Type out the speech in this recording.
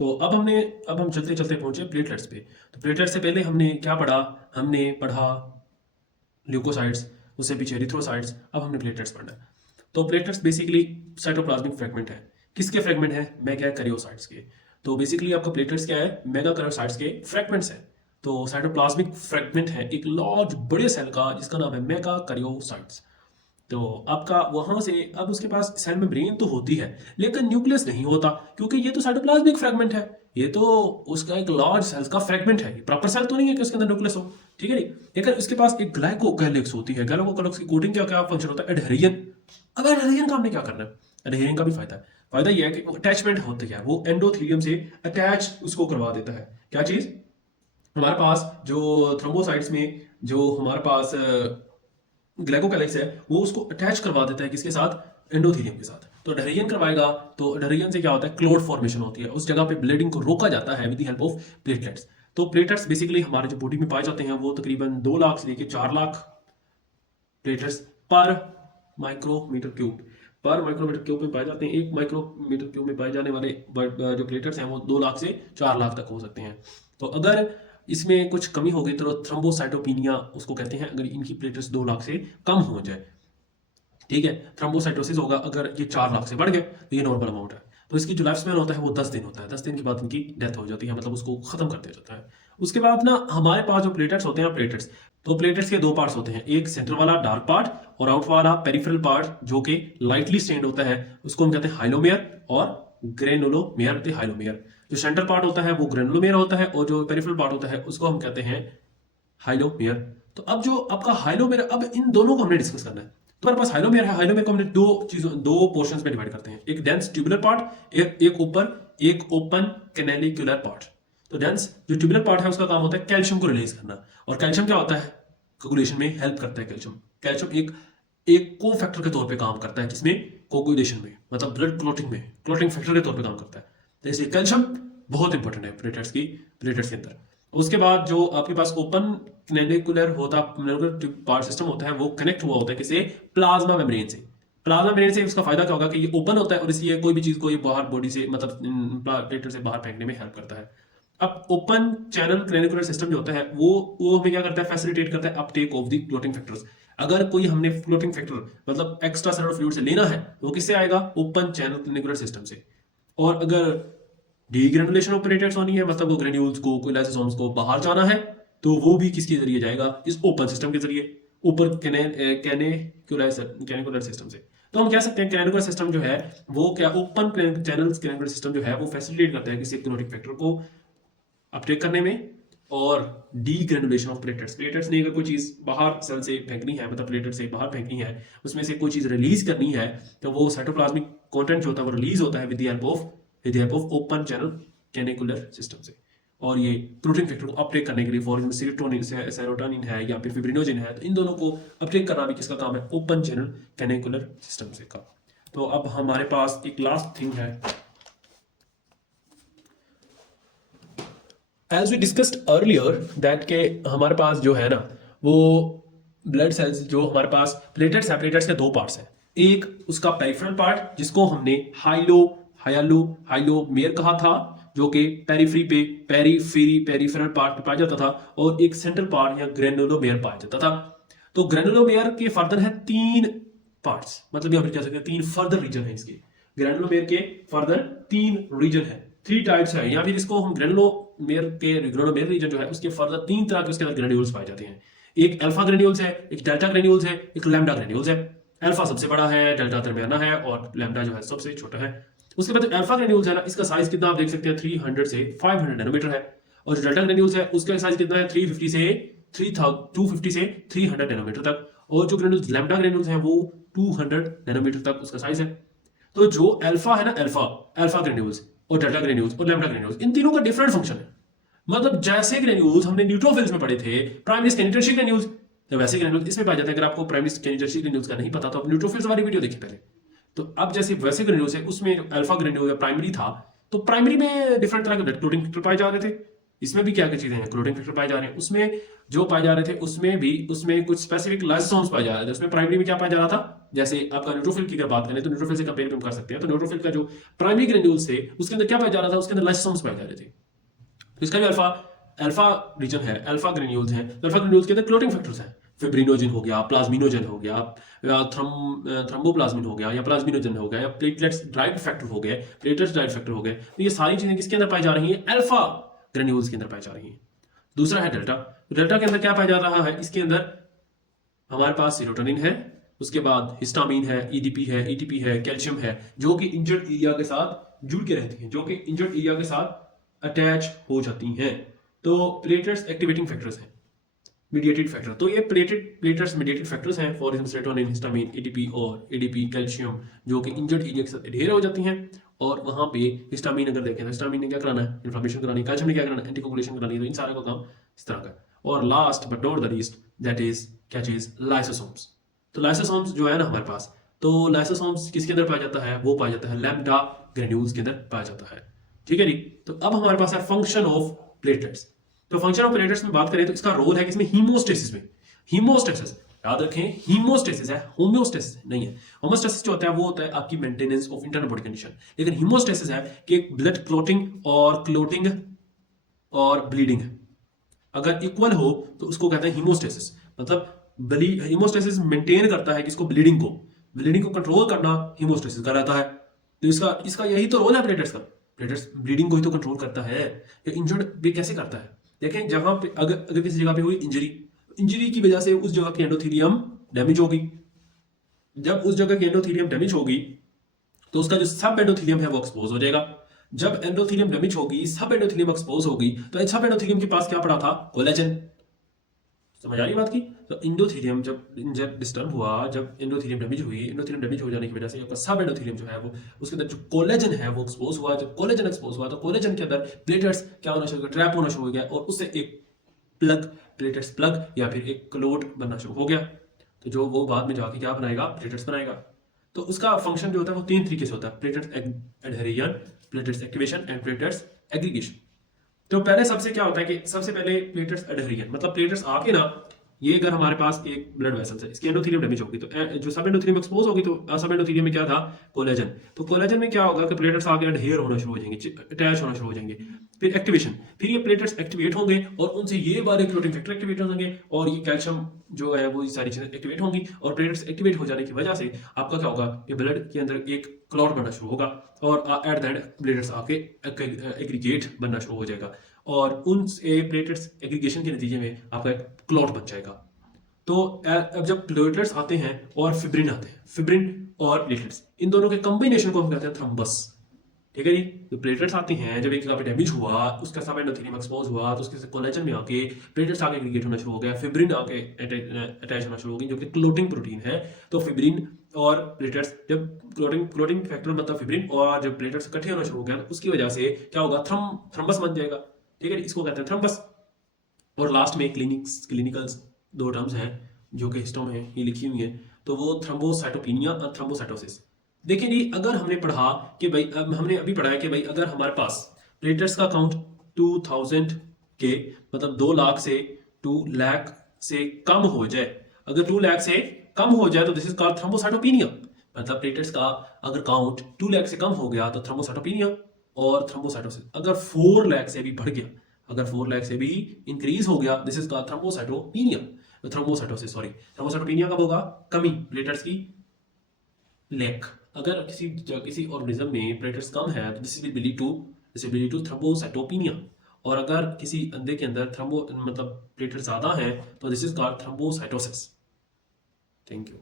तो अब हम चलते चलते पहुंचे प्लेटलेट्स पे। तो प्लेटलेट्स से पहले हमने क्या पढ़ा? हमने पढ़ा ल्यूकोसाइट्स, उससे पीछे एरिथ्रोसाइट्स, अब हमने प्लेटलेट्स पढ़ना है। तो प्लेटलेट्स बेसिकली साइटोप्लाज्मिक फ्रेगमेंट है। किसके फ्रेगमेंट है? मेगा कैरियोसाइट्स के। तो बेसिकली आपका प्लेटलेट्स क्या है? मेगा कैरियोसाइट्स के फ्रेगमेंट्स है। तो साइटोप्लाज्मिक फ्रेगमेंट है एक लार्ज बड़े सेल का जिसका नाम है मेगा कैरियोसाइट्स। तो आपका वहां से अब उसके पास सेल मेम्ब्रेन तो होती है लेकिन न्यूक्लियस नहीं होता, क्योंकि ये तो साइटोप्लाज्मिक फ्रेगमेंट है। ये तो उसका एक लार्ज सेल का फ्रेगमेंट है, प्रॉपर सेल तो नहीं है कि उसके अंदर न्यूक्लियस हो। ठीक है नहीं, लेकिन उसके पास एक ग्लाइकोकैलिक्स होती है। ग्लाइकोकैलिक्स की कोटिंग क्या क्या फंक्शन होता है? एडहेरियन। अब एडहेरियन का हमने क्या करना है? एडहेरियन का भी फायदा है। फायदा यह है कि अटैचमेंट होती है, वो एंडोथीलियम से अटैच उसको करवा देता है। क्या चीज? हमारे पास जो थ्रोम्बोसाइट्स में जो हमारे पास ग्लाइकोकैलिक्स है वो उसको अटैच करवा देता है किसके साथ? एंडोथेलियम के साथ। तो डहेरियन करवाएगा तो डहेरियन से क्या होता है? क्लोट फॉर्मेशन होती है, उस जगह पे ब्लीडिंग को रोका जाता है with the help of platelets. तो प्लेटलेट्स बेसिकली हमारे जो बॉडी में पाए जाते हैं वो तकरीबन 2 लाख से लेकर 4 लाख प्लेटलेट्स पर माइक्रोमीटर क्यूब में पाए जाते हैं। एक माइक्रोमीटर क्यूब में पाए जाने वाले जो प्लेटलेट्स हैं वो 2 लाख से 4 लाख तक हो सकते हैं। तो अगर इसमें कुछ कमी हो गई तो थ्रोम्बोसाइटोपिनिया उसको कहते हैं, अगर इनकी प्लेटलेट्स 2 लाख से कम हो जाए। ठीक है, थ्रोम्बोसाइटोसिस होगा अगर ये 4 लाख से बढ़ गए तो ये नॉर्मल अमाउंट है। तो इसकी जो लाइफ स्पैन होता है वो 10 दिन होता है। 10 दिन के बाद इनकी डेथ हो जाती है, मतलब उसको खत्म कर दिया जाता है। उसके बाद ना हमारे पास जो प्लेटलेट्स होते हैं प्लेटलेट्स, तो प्लेटलेट्स के 2 पार्ट्स होते हैं, एक सेंटर वाला डार्क पार्ट और आउट वाला पेरिफेरल पार्ट जो कि लाइटली स्टेन्ड होता है, उसको हम कहते हैं हाइलोमेयर और ग्रेनुलोमेयर। हाइलोमेयर जो सेंटर पार्ट होता है वो ग्रेनुलोमेयर होता है और जो पेरिफेरल पार्ट होता है उसको हम कहते हैं हाइलोमेयर। तो अब जो आपका हाइलोमेयर, अब इन दोनों को हमने डिस्कस करना है। तो हमारे पास हाइलोमेयर है, हाइलोमेयर को हमने दो पोर्शंस में डिवाइड करते हैं, एक डेंस ट्यूबुलर पार्ट, एक ओपन कैनेलिकुलर पार्ट। तो डेंस जो ट्यूबुलर पार्ट है उसका काम होता है कैल्शियम को रिलीज करना, और कैल्शियम क्या होता है? कोगुलेशन में हेल्प करता है। कैल्शियम कैल्शियम एक एक को फैक्टर के तौर पे काम करता है, किसमें? कोगुलेशन में, मतलब ब्लड क्लॉटिंग में क्लॉटिंग फैक्टर के तौर पे काम करता है। तो इसलिए कैल्शियम बहुत इंपॉर्टेंट है प्लेटलेट्स के अंदर। उसके बाद जो आपके पास ओपन कैनेलिकुलर पार्ट सिस्टम होता है वो कनेक्ट हुआ होता है किसे? प्लाज्मा मेम्ब्रेन से। प्लाज्मा मेम्ब्रेन से उसका फायदा क्या होगा कि ये ओपन होता है और इसलिए कोई भी चीज को ये बाहर बॉडी से, मतलब प्लेटलेट से बाहर फेंकने में हेल्प करता है। अब ओपन चैनल कैनेलिकुलर सिस्टम जो होता है वो हमें क्या करता है? फैसिलिटेट करता है Uptake of the clotting factors. अगर कोई हमने क्लॉटिंग फैक्टर मतलब एक्स्ट्रा सेलुलर फ्लूइड से लेना है तो वो किससे आएगा? ओपन चैनल कैनेलिकुलर सिस्टम से। और अगर डीग्रेनुलेशन ऑपरेटर्स होनी है, मतलब वो ग्रेन्यूल्स को, कोई लाइसोसोम्स को बाहर जाना है, तो वो भी किसके जरिए जाएगा? इस ओपन सिस्टम के जरिए, ऊपर कैनिकुलर सिस्टम से। तो हम कह सकते हैं कैनिकुलर सिस्टम जो है वो क्या, ओपन चैनल कैनिकुलर सिस्टम जो है वो फैसिलिटेट करता है किसी क्लोटिक फैक्टर को अपटेक करने में। और डीग्रेनुलेशन ऑफ प्लेटलेट्स ने अगर कोई चीज बाहर सेल से फेंकनी है, मतलब प्लेटलेट से बाहर फेंकनी है, उसमें से कोई चीज रिलीज करनी है, तो वो साइटोप्लाज्मिक कंटेंट जो होता है वो रिलीज होता है with the help of open channel canalicular system से। और ये प्रोटीन फैक्टर को अपटेक करने के लिए, फॉर एग्जाम्पल सेरोटोनिन है या फिर फिब्रिनोजिन है, तो इन दोनों को अपटेक करना भी किसका काम है? ओपन चैनल कैनिकुलर सिस्टम से का। तो अब हमारे पास एक लास्ट थिंग है, as we discussed earlier that के हमारे पास जो है ना वो ब्लड सेल्स, जो हमारे पास प्लेटलेट्स है, प्लेटलेट्स के 2 पार्ट्स हैं। एक उसका पेरिफेरल पार्ट जिसको हमने हाइलोमेयर कहा था, जो कि पेरीफेरल पार्ट में पाया जाता था, और एक सेंट्रल पार्ट या ग्रेनुलोमेयर पाया जाता था। तो ग्रेनुलोमेयर के फर्दर है 3 पार्ट्स, मतलब यहाँ पे कह सकते हैं 3 फर्दर रीजन है इसके। ग्रेनुलोमेयर के फर्दर 3 रीजन है, 3 टाइप्स है, या फिर इसको हम ग्रेनुलोमेयर रीजन जो है उसके फर्दर 3 तरह के उसके अंदर ग्रेन्यूल्स पाए जाते हैं। एक अल्फा ग्रेन्यूल्स है, एक डेल्टा ग्रेन्यूल्स है, एक लैम्डा ग्रेन्यूल्स है। अल्फा सबसे बड़ा है, डेल्टा दरमियाना है और लैम्डा जो है सबसे छोटा है। उसके बाद अल्फा ग्रेन्यूल्स है ना, इसका साइज कितना आप देख सकते हैं 300 से 500 नैनोमीटर है। और जो डेल्टा ग्रेन्यूल्स है उसका साइज कितना है 250 से 300 नैनोमीटर तक। और जो ग्रेन्यूल्स लैम्डा ग्रेन्यूल्स है वो 200 नैनोमीटर तक उसका साइज है। तो जो अल्फा है ना, अल्फा ग्रेन्यूल्स और डेल्टा ग्रेन्यूल्स और लैम्डा ग्रेन्यूल्स, इन तीनों का डिफरेंट फंक्शन है। मतलब जैसे ग्रेन्यूल्स हमने न्यूट्रोफिल्स में पढ़े थे, प्राइमरी स्कैनिंग टर्शियरी ग्रेन्यूल्स, तो वैसे ग्रेन्यूल्स इसमें पाए जाते हैं। अगर आपको प्राइमरी स्कैनिंग टर्शियरी ग्रेन्यूल्स का नहीं पता तो आप न्यूट्रोफिल्स वाली वीडियो देखिए पहले। तो अब जैसे वैसे ग्रेन्यूल्स है उसमें अल्फा ग्रेन्यूल या प्राइमरी था, तो प्राइमरी में डिफरेंट तरह के ब्लड क्लोटिंग फैक्टर पाए जा रहे थे। इसमें भी क्या क्या चीजें हैं, क्लोटिंग फैक्टर पाए जा रहे हैं। उसमें जो पाए जा रहे थे उसमें कुछ स्पेसिफिक लाइसोसोम्स पाए जा रहे थे। उसमें प्राइमरी में क्या पाया जा रहा था, जैसे आपका न्यूट्रोफिल की अगर बात करें तो न्यूट्रोफिल से कंपेयर भी हम कर सकते हैं। तो न्यूट्रोफिल का जो प्राइमरी ग्रेन्यूल्स थे उसके अंदर क्या पाया जा रहा था, उसके अंदर लाइसोसोम्स पाए जा रहे थे। तो इसका भी अल्फा अल्फा रीजन है, अल्फा ग्रेन्यूल्स हैं। अल्फा ग्रेन्यूल्स के अंदर क्लोटिंग फैक्टर्स हैं, फिब्रिनोजन हो गया, प्लाज्मिनोजन हो गया, या थ्रोम्बोप्लाज्मिन हो गया, या प्लाज्मिनोजन हो गया, या प्लेटलेट्स ड्राइव्ड फैक्टर हो गए, प्लेटलेट्स ड्राइव्ड फैक्टर हो गए। तो ये सारी चीजें किसके अंदर पाई जा रही हैं, अल्फा ग्रेन्यूल्स के अंदर पाई जा रही हैं। दूसरा है डेल्टा। डेल्टा के अंदर क्या पाया जा रहा है, इसके अंदर हमारे पास सीरोटोनिन है, उसके बाद हिस्टामिन है, ईडीपी है, ईटीपी है, कैल्शियम है, जो कि इंजर्ड एरिया के साथ जुड़ के रहती हैं, जो कि इंजर्ड एरिया के साथ अटैच हो जाती हैं। तो प्लेटलेट्स एक्टिवेटिंग फैक्टर्स हैं, मीडिएटेड फैक्टर। तो ये प्लेटलेट्स मीडिएटेड फैक्टर्स हैं, for example serotonin, histamine, ATP और एडीपी, कैल्शियम, जो कि इंजर्ड एरिया के साथ एडहेर हो जाती हैं। और वहां पे हिस्टामिन अगर देखें तो हिस्टामिन ने क्या कराना है, इन्फ्लेमेशन करानी है। कैल्शियम ने क्या कराना है, एंटीकोगुलेशन करानी है। तो इन सारे का काम इस तरह का। और last but not the least, that is क्या चीज, लाइसोसोम्स। तो लाइसोसोम्स जो है ना हमारे पास, तो लाइसोसोम्स किसके अंदर पाया जाता है, वो पाया जाता है लैम्डा ग्रेन्यूल्स के अंदर पाया जाता है। ठीक है जी। तो अब हमारे पास है फंक्शन ऑफ प्लेटलेट्स। तो फंक्शन ऑफ प्लेटलेट्स में बात करें तो इसका रोल है कि इसमें हीमोस्टेसिस में, हीमोस्टेसिस याद रखें, हीमोस्टेसिस है, होम्योस्टेसिस नहीं है। होम्योस्टेसिस जो होता है वो होता है आपकी maintenance of internal body condition, लेकिन हीमोस्टेसिस है कि ब्लड क्लोटिंग और ब्लीडिंग अगर इक्वल हो तो उसको कहते हैं हीमोस्टेसिस। मतलब हीमोस्टेसिस मेंटेन करता है किसको, ब्लीडिंग को कंट्रोल करना हीमोस्टेसिस का रहता है। तो इसका इसका यही तो रोल है प्लेटलेट्स का। प्लेटलेट्स ब्लीडिंग को ही तो कंट्रोल करता है। ये इंजर्ड भी कैसे करता है, देखें जहां पे अगर किसी जगह पे हुई इंजरी की वजह से उस जगह की एंडोथेलियम डैमेज होगी। जब उस जगह की एंडोथेलियम डैमेज होगी तो उसका जो सब एंडोथेलियम है वो एक्सपोज हो जाएगा। जब एंडोथेलियम डैमेज होगी, सब एंडोथेलियम एक्सपोज होगी, तो सब एंडोथेलियम के पास क्या पड़ा था, कोलेजन। समझ आ रही बात की। तो एंडोथेलियम जब डिस्टर्ब हुआ, जब एंडोथेलियम डैमेज हुई, एंडोथेलियम डैमेज हो जाने की वजह से आपका सब एंडोथेलियम जो है वो उसके अंदर जो कोलेजन है वो एक्सपोज हुआ। जब कोलेजन एक्सपोज हुआ तो कोलेजन के अंदर प्लेटलेट्स क्या होना शुरू हो गया, ट्रैप होना शुरू हो गया, और उससे एक प्लेटलेट्स प्लग या फिर एक क्लोट बनना शुरू हो गया। तो जो वो बाद में जाके क्या बनाएगा, प्लेटलेट्स बनाएगा। तो उसका फंक्शन जो होता है वो 3 तरीके से होता है, platelets adhesion, platelets activation and platelets aggregation. तो पहले सबसे क्या होता है कि सबसे पहले प्लेटलेट्स एडहेरियन, मतलब प्लेटलेट्स आके ना, ये अगर हमारे पास एक ब्लड वेसल्स है, इसकी एंडोथेलियम डैमेज होगी तो जो सब एंडोथेलियम एक्सपोज होगी, तो सब एंडोथेलियम में क्या था, कोलेजन। तो कोलेजन में क्या होगा कि प्लेटलेट्स आगे एडहेयर होना शुरू हो जाएंगे, अटैच होना शुरू हो जाएंगे। फिर एक्टिवेशन, फिर ये प्लेटलेट्स एक्टिवेट होंगे और उनसे ये वाले क्लोटिंग फैक्टर एक्टिवेट होंगे और ये कैल्शियम जो है वो सारी चीजें एक्टिवेट होंगी। और प्लेटलेट्स एक्टिवेट हो जाने की वजह से आपका क्या होगा, ये ब्लड के अंदर एक क्लॉट बनना शुरू होगा और एट द एंड प्लेटलेट्स आके एग्रीगेट बनना शुरू हो जाएगा और उन प्लेटलेट्स एग्रीगेशन के नतीजे में आपका एक क्लॉट बन जाएगा। तो अब जब प्लेटलेट्स आते हैं और फिब्रिन आते हैं, फिब्रिन और प्लेटलेट्स, इन दोनों के कॉम्बिनेशन को हम कहते हैं थ्रम्बस। ठीक है जी। तो प्लेटलेट्स आती हैं, जब एक जगह पे डैमेज हुआ, उसका सब एंडोथेलियम एक्सपोज हुआ, तो उसके कोलेजन में आके प्लेटलेट्स आके एग्रीगेट होना शुरू हो गया, फिब्रिन आके अटैच होना शुरू हो गई, जो कि क्लोटिंग प्रोटीन है। तो फिब्रिन और प्लेटलेट्स जब क्लोटिंग फैक्टर मतलब फिब्रिन और जब प्लेटलेट्स इकट्ठे होना शुरू हो गया, तो उसकी वजह से क्या होगा, थ्रम्बस बन जाएगा। ठीक है, इसको कहते हैं थ्रम्बस। और लास्ट में क्लिनिकल्स 2 टर्म्स हैं जो कि हिस्टो में ये लिखी हुई है। तो वो थ्रोम्बोसाइटोपिनिया और थ्रोम्बोसाइटोसिस। देखिए जी, अगर हमने पढ़ा कि भाई, अब हमने अभी पढ़ा है कि भाई अगर हमारे पास प्लेटलेट्स का काउंट 2000 के मतलब 2 लाख से 2 लाख से कम हो जाए, अगर 2 लाख से कम हो जाए तो दिस इज कॉल्ड थ्रोम्बोसाइटोपिनिया। मतलब प्लेटलेट्स का अगर काउंट 2 लाख से कम हो गया तो थ्रोम्बोसाइटोपिनिया और थ्रोम्बोसाइटोसिस। अगर 4 लाख से भी बढ़ गया, अगर 4 लाख से भी इंक्रीज हो गया, this is called thrombocytopenia, thrombocytosis sorry. Thrombocytopenia कब होगा, कमी प्लेटलेट्स की लैक। अगर किसी ऑर्गेनिज्म में प्लेटलेट्स कम है तो this will lead to thrombocytopenia. और अगर किसी अंधे के अंदर मतलब प्लेटलेट्स ज्यादा है तो this is called thrombocytosis. Thank you.